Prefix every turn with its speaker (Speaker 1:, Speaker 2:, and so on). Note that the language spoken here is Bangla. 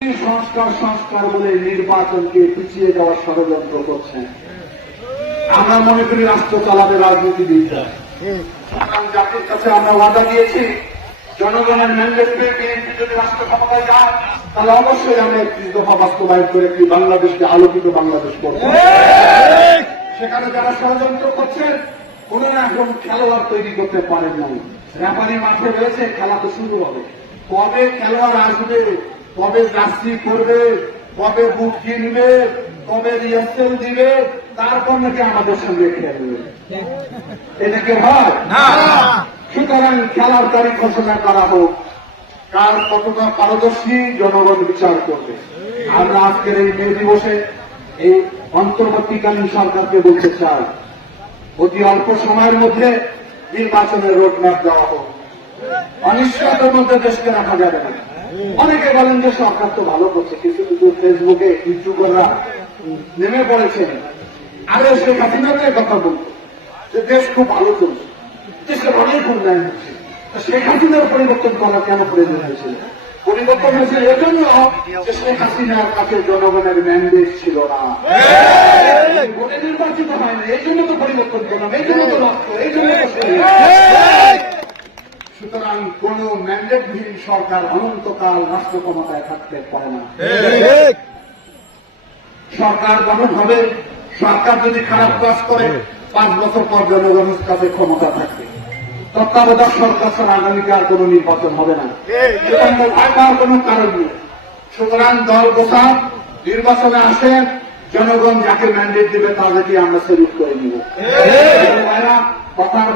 Speaker 1: সংস্কার সংস্কার বলে নির্বাচনকে পিছিয়ে যাওয়ার ষড়যন্ত্র করছেন আমরা মনে করি রাষ্ট্র চালাবে রাজনীতিবিদরা। জাতির কাছে আমরা ওয়াদা দিয়েছি, জনগণের ম্যান্ডেট পেয়ে বিএনপি যদি রাষ্ট্র ক্ষমতায় যায়, তাহলে অবশ্যই আমরা একটি দফা বাস্তবায়ন করে একটি বাংলাদেশকে আলোকিত বাংলাদেশ করব। সেখানে যারা ষড়যন্ত্র করছেন ওনারা এখন খেলোয়াড় তৈরি করতে পারেন নাই। রেফারি মাঠে রয়েছে, খেলা তো শুরু হবে। কবে খেলোয়াড় আসবে? কবে জার্সি করবে কবে বুট কিনবে কবে রিহার্সেল দিবে তারপর নাকি আমাদের সঙ্গে খেলবে এটা কি হয়? সুতরাং খেলার তারিখ ঘোষণা করা হোক। কার কতটা পারদর্শী জনগণ বিচার করবে। আমরা আজকের এই মে দিবসে এই অন্তর্বর্তীকালীন সরকারকে বলতে চাই অতি অল্প সময়ের মধ্যে নির্বাচনের রোডম্যাপ দেওয়া হোক। অনিশ্চয়তার মধ্যে দেশকে রাখা যাবে না। অনেকে বলেন যে সরকার তো ভালো করছে কিছু কিছু ফেসবুকে ইউটিউবাররা নেমে পড়েছেন আরে শেখ হাসিনাকে কথা বলতো যে দেশ খুব ভালো চলছে দেশের অনেক উন্নয়ন হচ্ছে। শেখ হাসিনার পরিবর্তন করা কেন প্রয়োজন হয়েছিল? পরিবর্তন হয়েছিল এজন্য যে শেখ হাসিনার কাছে জনগণের ম্যান্ডেট ছিল না। নির্বাচিত হয় না এই জন্য তো পরিবর্তন করলাম এই জন্য তো লক্ষ্য এই জন্য তো শরীর। সুতরাং কোন ম্যান্ডেটবিহীন সরকার অনন্তকাল রাষ্ট্র ক্ষমতায় থাকতে পারে না। সরকার গঠন হবে সরকার যদি খারাপ কাজ করে পাঁচ বছর পর জনগণের কাছে ক্ষমতা থাকবে। তত্ত্বাবধায়ক সরকার ছাড়া আগামীকাল কোন নির্বাচন হবে না। এটা নিয়ে কোন কারণ নেই। সুতরাং দল গোসান নির্বাচনে আসে জনগণ যাকে ম্যান্ডেট দিবে তাদেরকে আমরা সেলুট করে নিব। কথার